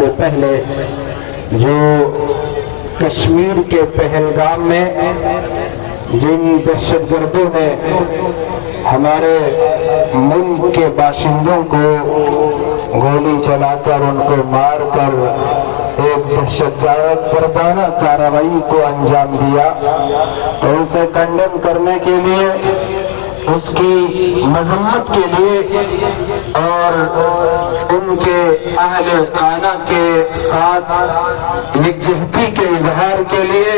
سے پہلے جو کشمیر کے پہلگام میں جن دہشت گردوں نے ہمارے ملک کے باشندوں کو گولی چلا کر ان کو مار کر ایک دہشت گردانہ کارروائی کو انجام دیا، تو اسے کنڈیم کرنے کے لیے، اس کی مذمت کے لیے اور ان کے اہل خانہ کے ساتھ یکجہتی کے اظہار کے لیے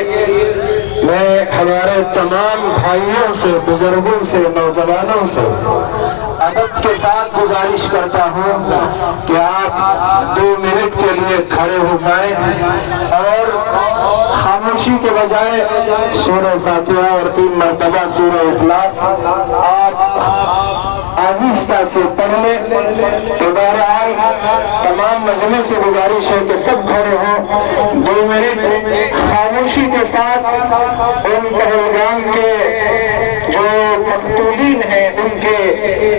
میں ہمارے تمام بھائیوں سے، بزرگوں سے، نوجوانوں سے ادب کے ساتھ گزارش کرتا ہوں کہ آپ 2 منٹ کے لیے کھڑے ہو جائیں اور خاموشی کے بجائے سورہ فاتحہ اور 3 مرتبہ سورہ اخلاص آپ آہستہ سے پڑھ لیں۔ تو بہرحال تمام مجمع سے گزارش ہے کہ سب کھڑے ہوں، 2 منٹ خاموشی کے ساتھ ان پہلگام کے جو مقتولین ہیں ان کے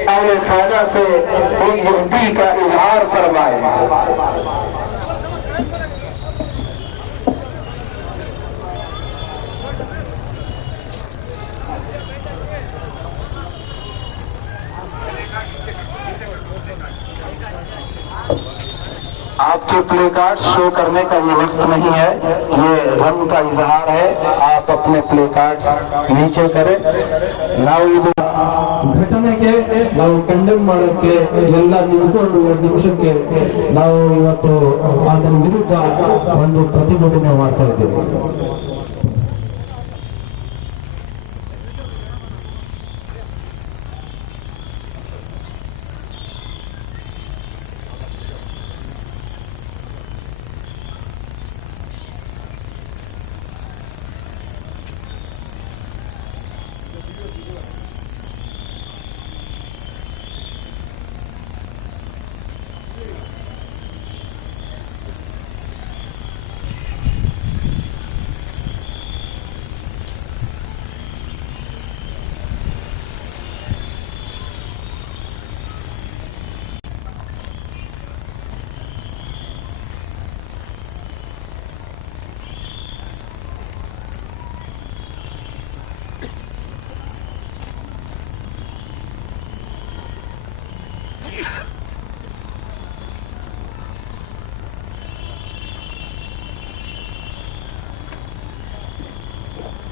اہل خانہ سے یکجہتی کا اظہار فرمائیں۔ آپ کے پلے کارڈ شو کرنے کا یہ وقت نہیں ہے، یہ غم کا اظہار ہے، آپ اپنے پلے کارڈ نیچے کریں۔ ಘಟನೆಗೆ ನಾವು ಕಂಡೆಮ್ ಮಾಡೋಕ್ಕೆ ಎಲ್ಲ ನಿಂತ್ಕೊಂಡು 2 ನಿಮಿಷಕ್ಕೆ ನಾವು ಇವತ್ತು ಅದರ ವಿರುದ್ಧ ಒಂದು ಪ್ರತಿಭಟನೆ ಮಾಡ್ತಾ ಇದ್ದೇವೆ।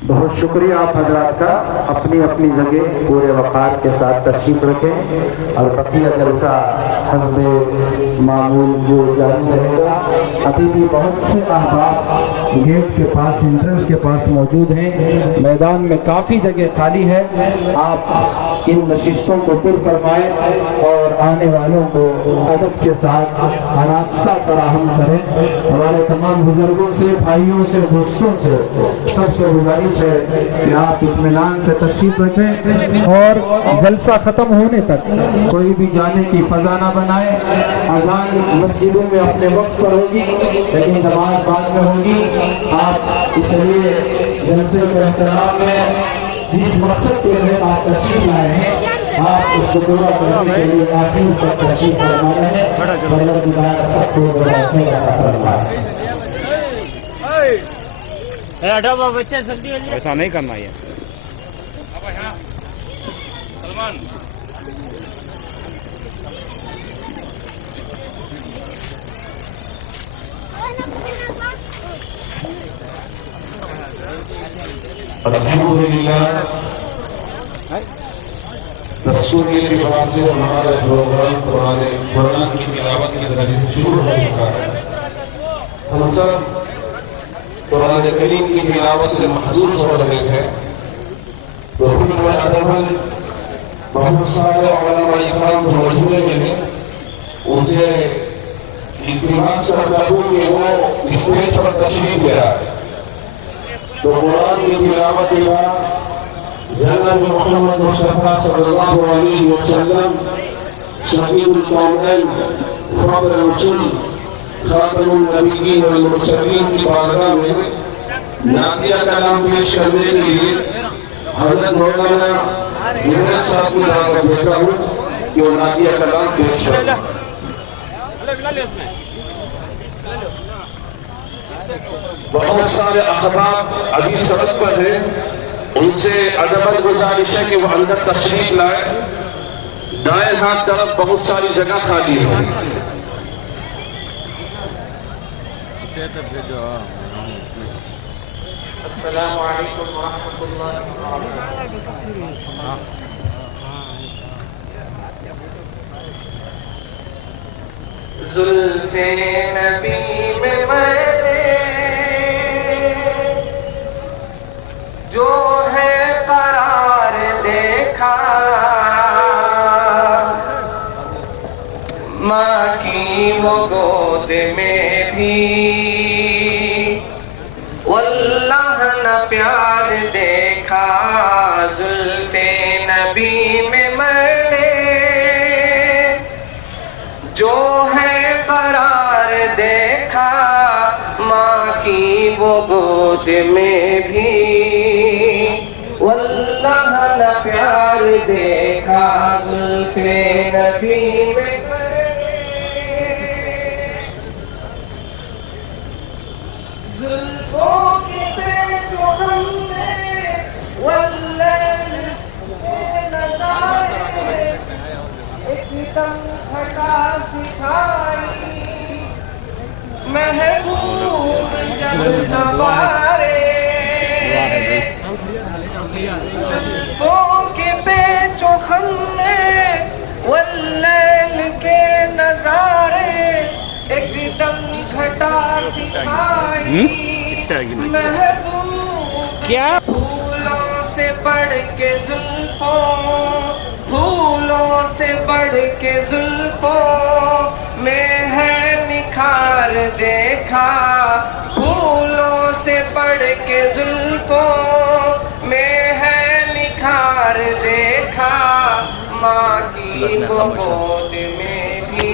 بہت شکریہ آپ حضرات کا، اپنی اپنی جگہ پورے وقار کے ساتھ تشریف رکھیں اور بقیہ جلسہ حسب معمول جو جاری رہے گا۔ ابھی بھی بہت سے احباب گیٹ کے پاس، انٹرنس کے پاس موجود ہیں، میدان میں کافی جگہ خالی ہے، آپ ان نشستوں کو پر فرمائیں اور آنے والوں کو ادب کے ساتھ آراستہ فراہم کریں۔ ہمارے تمام بزرگوں سے، بھائیوں سے، دوستوں سے سب سے گزارش ہے کہ آپ اطمینان سے تشریف رکھیں اور جلسہ ختم ہونے تک کوئی بھی جانے کی فضا نہ بنائے۔ اذان مسجدوں میں اپنے وقت پر ہوگی لیکن نماز بعد میں ہوگی۔ آپ اس لیے جلسے کے احترام میں جس مقصد کے لیے آپ تشریف لائے ہیں آپ اس کو پورا کرنے کے لیے آخر تک تشریف فرما رہے ہیں۔ اللہ سب کو رکھنے کا فرمائے۔ ایسا نہیں کرنا ہے سلمان۔ الحمدللہ رسول کی بات سے ہمارا پروگرام قرآن کی تلاوت کے ذریعے سے شروع ہو چکا ہے۔ ہم سب قرآن کریم کی تلاوت سے محظوظ ہو رہے تھے، تو بہت سارے علماء اکرام جو موجود ہیں ان سے التماس کرتا ہوں کہ وہ اسٹیج پر تشریف لے آئے۔ تو قرآن کی تلاوت کے بعد جناب محمد مصطفیٰ صلی اللہ علیہ وسلم سید الکونین فخر الرسل خاتم النبیین والمرسلین کی بارگاہ میں نعتیہ کلام پیش کرنے کے لیے حضرت مولانا جنید صاحب کی طرف کا بیٹا ہوں کہ وہ نعتیہ کلام پیش کریں۔ بہت سارے احباب ابھی سڑک پر ہیں، ان سے ادبت گزارش ہے کہ وہ اندر تشریف لائے. دائیں ہاتھ طرف بہت ساری جگہ خالی ہے. السلام علیکم ورحمۃ اللہ وبرکاتہ. زلف نبی میں نے جو ہے قرار دیکھا، ماں کی وہ گود میں بھی واللہ نہ پیار دیکھا. زلف نبی میں نے جو ہے قرار دیکھا، ماں کی وہ گود میں بھی واللہ نہ پیار دیکھا. زلف نبی میں زلفوں کی پیچ و ہم نے واللیل کے نظارے ایک دم پھٹا سکھائی، محبوب جب سوارے. زلفوں کی پیچ و ہم نے واللیل کے نظارے ایک دم گھٹا سکھائی، محبوب کیا پھولوں سے بڑھ کے زلفوں، پھولوں سے بڑھ کے زلفوں میں ہے نکھار دیکھا. پھولوں سے بڑھ کے زلفوں میں ہے نکھار دیکھا، ماں کی وہ گود میں بھی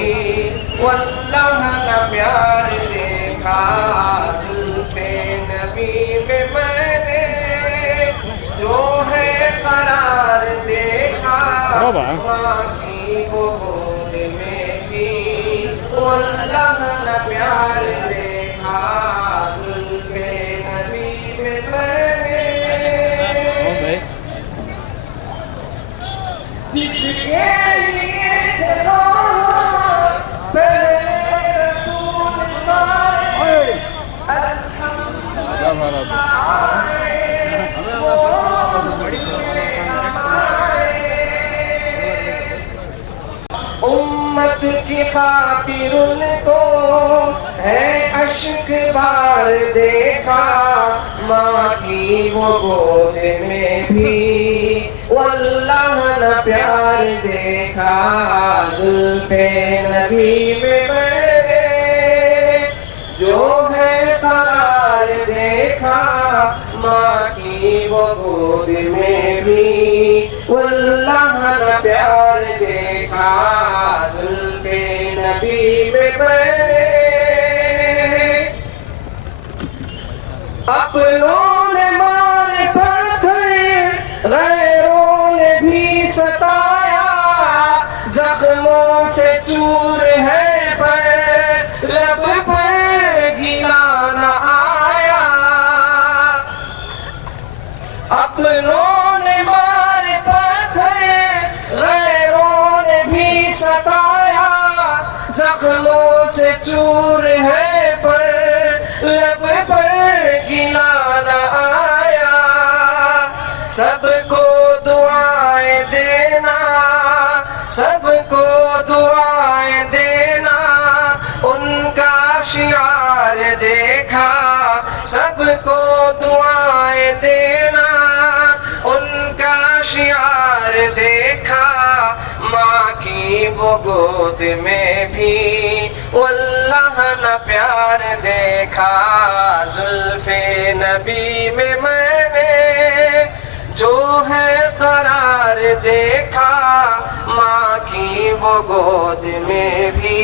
واللہ نہ پیار دیکھا. زلف نبی میں نے جو ہے قرار دیکھا، ماں کی وہ گود میں بھی واللہ نہ پیار دیکھا. زلف نبی میں نے جس کے لیے امت کی خاطر ان کو ہے اشک بار دیکھا، ماں کی وہ گود میں بھی واللہ نہ پیار دیکھا. زلف نبی میں جو ہے قرار دیکھا، ماں کی وہ گود میں بھی واللہ نہ پیار دیکھا. زلف نبی میں اپنوں نے مار پتھر غیروں نے بھی ستایا، زخموں سے چور ہے پر لب پر گلا نہ آیا. اپنوں نے مار پتھر غیروں نے بھی ستایا، زخموں سے چور ہے پر لب پر گلا نہ آیا. سب کو دعائیں دینا، سب کو دعائیں دینا، ان کا شعار دیکھا. سب کو دعائیں دینا، ان کا شعار دیکھا، ماں کی وہ گود میں بھی واللہ نہ پیار دیکھا. زلف نبی میں نے جو ہے قرار دیکھا، ماں کی وہ گود میں بھی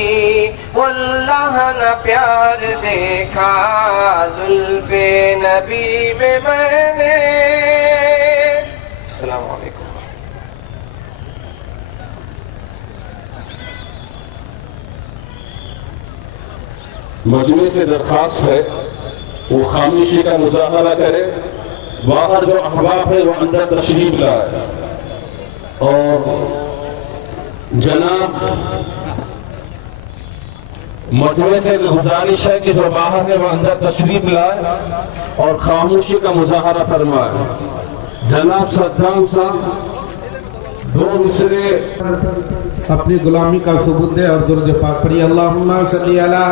واللہ نہ پیار دیکھا. زلف نبی میں نے. السلام علیکم. مجمع سے درخواست ہے وہ خاموشی کا مظاہرہ کرے. باہر جو احباب ہے وہ اندر تشریف لائے. اور جناب مجمع سے گزارش ہے کہ جو باہر ہے وہ اندر تشریف لائے اور خاموشی کا مظاہرہ فرمائے. جناب صدام صاحب 2 مصرے اپنی غلامی کا ثبوت دے اور درود پاک پڑھی. اللہم صلی علی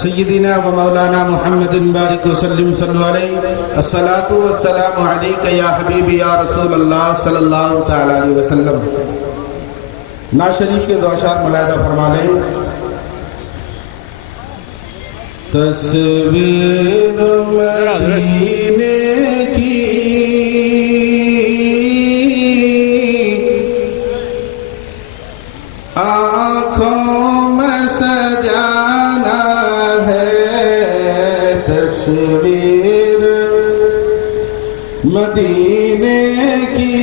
سیدنا و مولانا محمد بارک وسلم صلو علیہ. الصلاۃ والسلام علیک یا حبیبی یا رسول اللہ صلی اللہ تعالی علیہ وسلم. نعت شریف کے 2 اشعار ملاحظہ فرما لیں. تصویر مدینے کی آنکھوں میں سجانا ہے. تصویر مدینے کی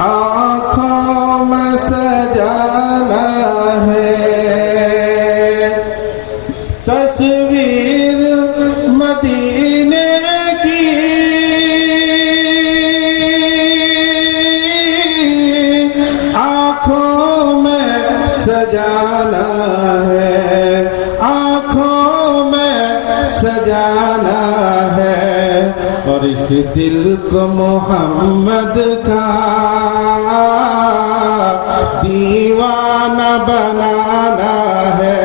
آنکھوں میں سجانا ہے. تصویر مدینے کی آنکھوں میں سجانا ہے. آنکھوں میں سجانا ہے. اور اس دل کو محمد کا دیوانہ بنانا ہے.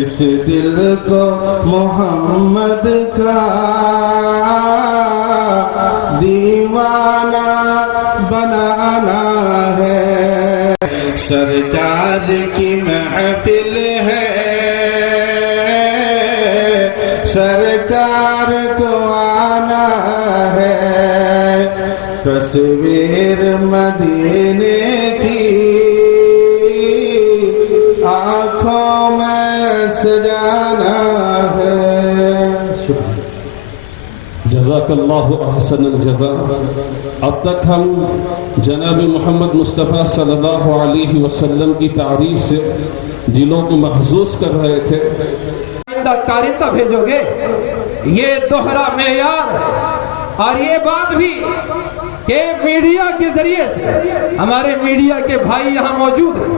اس دل کو محمد کا دیوانہ بنانا ہے. سرکار کی محفل ہے. سرکار کو آنا ہے. تصویر مدینے کی آنکھوں میں سجانا ہے. شکریہ. جزاک اللہ احسن الجزا. اب تک ہم جناب محمد مصطفیٰ صلی اللہ علیہ وسلم کی تعریف سے دلوں کو محظوظ کر رہے تھے. کارندہ بھیجو گے، یہ دوہرا معیار. اور یہ بات بھی کہ میڈیا کے ذریعے سے، ہمارے میڈیا کے بھائی یہاں موجود ہیں،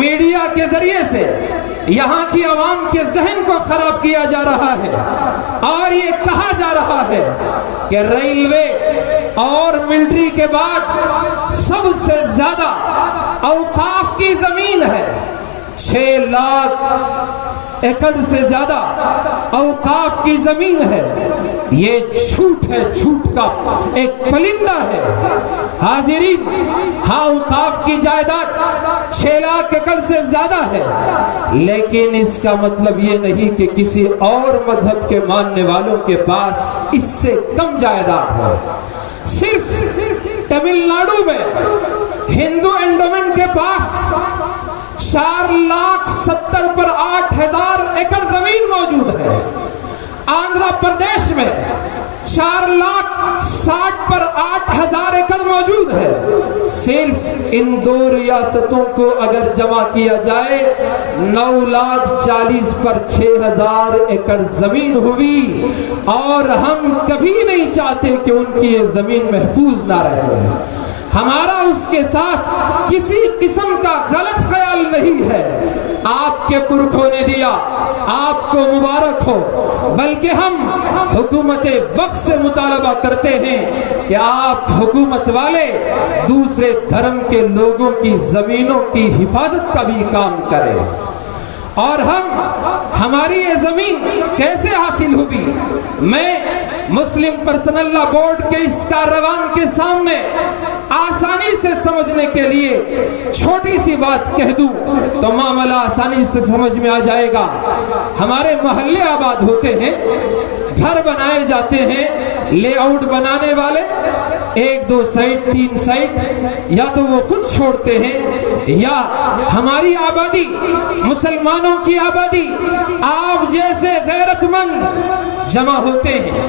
میڈیا کے ذریعے سے یہاں کی عوام کے ذہن کو خراب کیا جا رہا ہے. اور یہ کہا جا رہا ہے کہ ریلوے اور ملٹری کے بعد سب سے زیادہ اوقاف کی زمین ہے. 6 لاکھ ایکڑ سے زیادہ اوقاف کی زمین ہے. یہ جھوٹ ہے، جھوٹ کا ایک پلندہ ہے. حاضرین، ہاں اوقاف کی جائیداد 6 لاکھ ایکڑ سے زیادہ ہے، لیکن اس کا مطلب یہ نہیں کہ کسی اور مذہب کے ماننے والوں کے پاس اس سے کم جائیداد ہے. صرف تمل ناڈو میں ہندو انڈومنٹ کے پاس 4,70,000 پر 8,000 ایکڑ زمین موجود ہے. آندھرا پردیش میں 4,60,000 پر 8,000 ایکڑ موجود ہے. صرف ان 2 ریاستوں کو اگر جمع کیا جائے 9,40,000 پر 6,000 ایکڑ زمین ہوئی. اور ہم کبھی نہیں چاہتے کہ ان کی یہ زمین محفوظ نہ رہے. ہمارا اس کے ساتھ کسی قسم کا غلط خیال نہیں ہے. آپ کے پرکھوں نے دیا، آپ کو مبارک ہو. بلکہ ہم حکومت وقت سے مطالبہ کرتے ہیں کہ آپ حکومت والے دوسرے دھرم کے لوگوں کی زمینوں کی حفاظت کا بھی کام کریں. اور ہماری یہ زمین کیسے حاصل ہوئی؟ میں مسلم پرسنل لا بورڈ کے اس کارروان کے سامنے آسانی سے سمجھنے کے لیے چھوٹی سی بات کہہ دوں تو معاملہ آسانی سے سمجھ میں آ جائے گا. ہمارے محلے آباد ہوتے ہیں، گھر بنائے جاتے ہیں. لے آؤٹ بنانے والے 1 2 سائٹ 3 سائٹ یا تو وہ خود چھوڑتے ہیں، یا ہماری آبادی، مسلمانوں کی آبادی، آپ جیسے غیرت مند جمع ہوتے ہیں.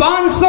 500,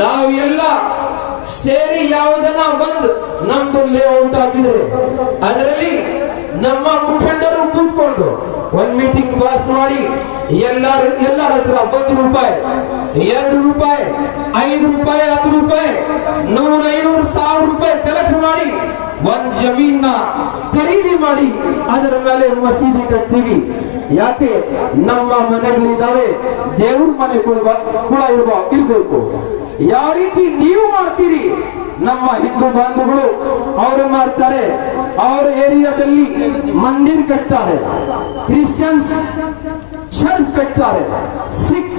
ನಾವೆಲ್ಲ ಸೇರಿ ಯಾವುದನ್ನ ಒಂದು ನಮ್ದು ಲೇಔಟ್ ಆಗಿದೆ, ಅದರಲ್ಲಿ ನಮ್ಮ ಮುಖಂಡರು ಕೂತ್ಕೊಂಡು ಒಂದು ಮೀಟಿಂಗ್ ಪಾಸ್ ಮಾಡಿ ಎಲ್ಲರ ಹತ್ರ 1 ರೂಪಾಯಿ, 2 ರೂಪಾಯಿ, 5 ರೂಪಾಯಿ, 10 ರೂಪಾಯಿ, 100, 500, 1000 ರೂಪಾಯಿ ಕಲೆಕ್ಟ್ ಮಾಡಿ ಒಂದು ಜಮೀನ ಖರೀದಿ ಮಾಡಿ ಅದರ ಮೇಲೆ ಮಸೀದಿ ಕಟ್ತೀವಿ. ಯಾಕೆ? ನಮ್ಮ ಮನೆಗಳಿದ್ದಾವೆ, ದೇವ್ರ ಮನೆ ಕೂಡ ಇರಬೇಕು. ಯಾವ ರೀತಿ ನೀವು ಮಾಡ್ತೀರಿ, ನಮ್ಮ ಹಿಂದೂ ಬಾಂಧವರು ಅವರು ಮಾಡ್ತಾರೆ, ಅವರ ಏರಿಯಾದಲ್ಲಿ ಮಂದಿರ್ ಕಟ್ತಾರೆ, ಕ್ರಿಶ್ಚಿಯನ್ಸ್ ಚರ್ಚ್ ಕಟ್ತಾರೆ, ಸಿಖ್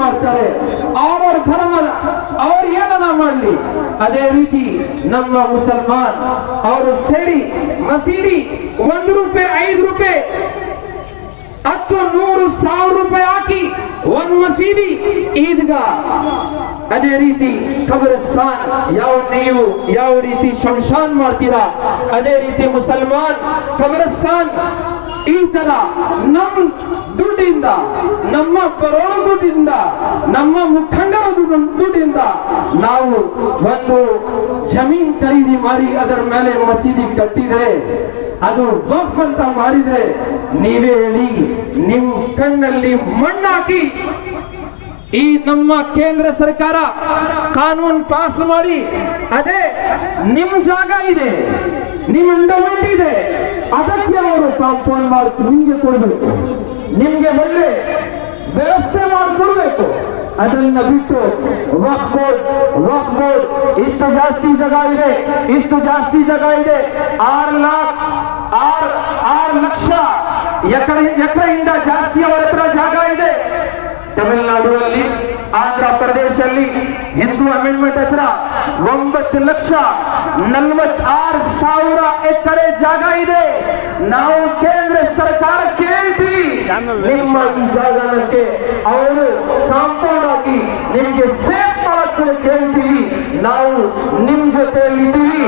ಮಾಡ್ತಾರೆ, ಅವರ ಧರ್ಮ ಅವರು ಏನನ್ನ ಮಾಡಲಿ, ಅದೇ ರೀತಿ ನಮ್ಮ ಮುಸಲ್ಮಾನ್ ಅವರು ಸೇರಿ ಮಸೀದಿ 1 ರೂಪಾಯಿ, 5 ರೂಪಾಯಿ, 10, 100, 1000 ರೂಪಾಯಿ ಹಾಕಿ ಒಂದು ಮಸೀದಿ, ಈದ್ಗಾಹ್, ಅದೇ ರೀತಿ ಕಬ್ರಿಸ್ತಾನ್, ನೀವು ಯಾವ ರೀತಿ ಶಮಶಾನ್ ಮಾಡ್ತೀರಾ ಅದೇ ರೀತಿ ಮುಸಲ್ಮಾನ್ ಕಬ್ರಿಸ್ತಾನ್ ಈ ತರ ನಮ್ಮ ದುಡ್ಡಿಂದ, ನಮ್ಮ ಬರೋಣ ದುಡ್ಡಿಂದ, ನಮ್ಮ ಮುಖಂಡರ ದುಡ್ಡಿಂದ ನಾವು ಒಂದು ಜಮೀನ್ ಖರೀದಿ ಮಾಡಿ ಅದರ ಮೇಲೆ ಮಸೀದಿ ಕಟ್ಟಿದ್ರೆ, ಅದು ವಕ್ಫ್ ಅಂತ ಮಾಡಿದ್ರೆ, ನೀವೇ ಹೇಳಿ, ನಿಮ್ ಕಣ್ಣಲ್ಲಿ ಮಣ್ಣಾಕಿ ಈ ನಮ್ಮ ಕೇಂದ್ರ ಸರ್ಕಾರ ಕಾನೂನು ಪಾಸ್ ಮಾಡಿ, ಅದೇ ನಿಮ್ ಜಾಗ ಇದೆ, ನಿಮ್ ಎಂಡೋಮೆಂಟ್ ಇದೆ, ಅದಕ್ಕೆ ಅವರು ಕಾಂಪೌಂಡ್ ಮಾಡಿ ನಿಮ್ಗೆ ಕೊಡಬೇಕು, ನಿಮ್ಗೆ ಒಳ್ಳೆ ವ್ಯವಸ್ಥೆ ಮಾಡಿಕೊಡ್ಬೇಕು. ಅದನ್ನ ಬಿಟ್ಟು ವಕ್ಫ್ ಬೋರ್ಡ್ ಇಷ್ಟು ಜಾಸ್ತಿ ಜಾಗ ಇದೆ, ಇಷ್ಟು ಜಾಸ್ತಿ ಜಾಗ ಇದೆ, 6 ಲಕ್ಷ ಎಕರೆಯಿಂದ ಜಾಸ್ತಿ ಅವರ ಹತ್ರ ಜಾಗ ಇದೆ. ತಮಿಳುನಾಡಿನಲ್ಲಿ, ಆಂಧ್ರ ಪ್ರದೇಶದಲ್ಲಿ ಹಿಂದೂ ಅಮೆಂಡ್ಮೆಂಟ್ ಹತ್ರ 9,46,000 ಎಕರೆ ಜಾಗ ಇದೆ. ನಾವು ಕೇಂದ್ರ ಸರ್ಕಾರಕ್ಕೆ ಹೇಳ್ತೀವಿ, ನಿಮ್ಮ ಈ ಜಾಗಕ್ಕೆ ಅವರು ಕಾಂಪೌಂಡ್ ಆಗಿ ನಿಮ್ಗೆ ಸೇಫ್ ಮಾಡಕ್ಕೆ ಹೇಳ್ತೀವಿ. ನಾವು ನಿಮ್ ಜೊತೆ ಇದ್ದೀವಿ,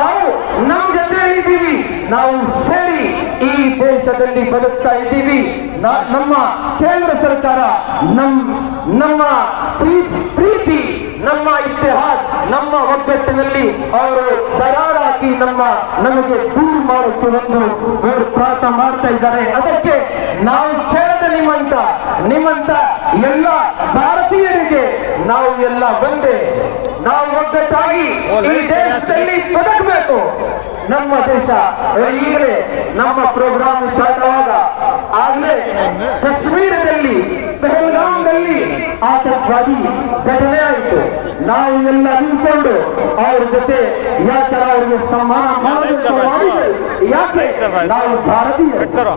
ನಾವು ನಮ್ ಜೊತೆ ಇದ್ದೀವಿ, ನಾವು ಸೇರಿ ಈ ದೇಶದಲ್ಲಿ ಬದುಕ್ತಾ ಇದ್ದೀವಿ. ನಮ್ಮ ಕೇಂದ್ರ ಸರ್ಕಾರ ನಮ್ಮ ಪ್ರೀತಿ, ನಮ್ಮ ಇತಿಹಾಸ, ನಮ್ಮ ಒಗ್ಗಟ್ಟಿನಲ್ಲಿ ಅವರು ದರಾರಾಗಿ ನಮಗೆ ದೂರ ಮಾಡೋಕ್ಕೆ ಒಂದು ಪ್ರಾರ್ಥನೆ ಮಾಡ್ತಾ ಇದ್ದಾರೆ. ಅದಕ್ಕೆ ನಾವು ಕೇಳದ ನಿಮ್ಮಂತ ಎಲ್ಲ ಭಾರತೀಯರಿಗೆ ನಾವು ಎಲ್ಲ ಬಂದೆ, ನಾವು ಒಗ್ಗಟ್ಟಾಗಿ ಈ ದೇಶದಲ್ಲಿ ಬದುಕಬೇಕು. ನಮ್ಮ ದೇಶ ಈಗಲೇ ನಮ್ಮ ಪ್ರೋಗ್ರಾಮ್ ಸ್ಟಾರ್ಟ್ ಆವಾಗ ಆಗಲೇ ಕಾಶ್ಮೀರದಲ್ಲಿ ಪಹಲ್ಗಾಮ್ದಲ್ಲಿ ಆತಂಕವಾದಿ ಘಟನೆ ಆಯಿತು. ನಾವು ಎಲ್ಲ ನಿಂತ್ಕೊಂಡು ಅವ್ರ ಜೊತೆ ಯಾಕೆ ಅವ್ರಿಗೆ ಸನ್ಮಾನ ಮಾಡಿದ್ರು? ಯಾಕೆ ನಾವು ಭಾರತೀಯರು,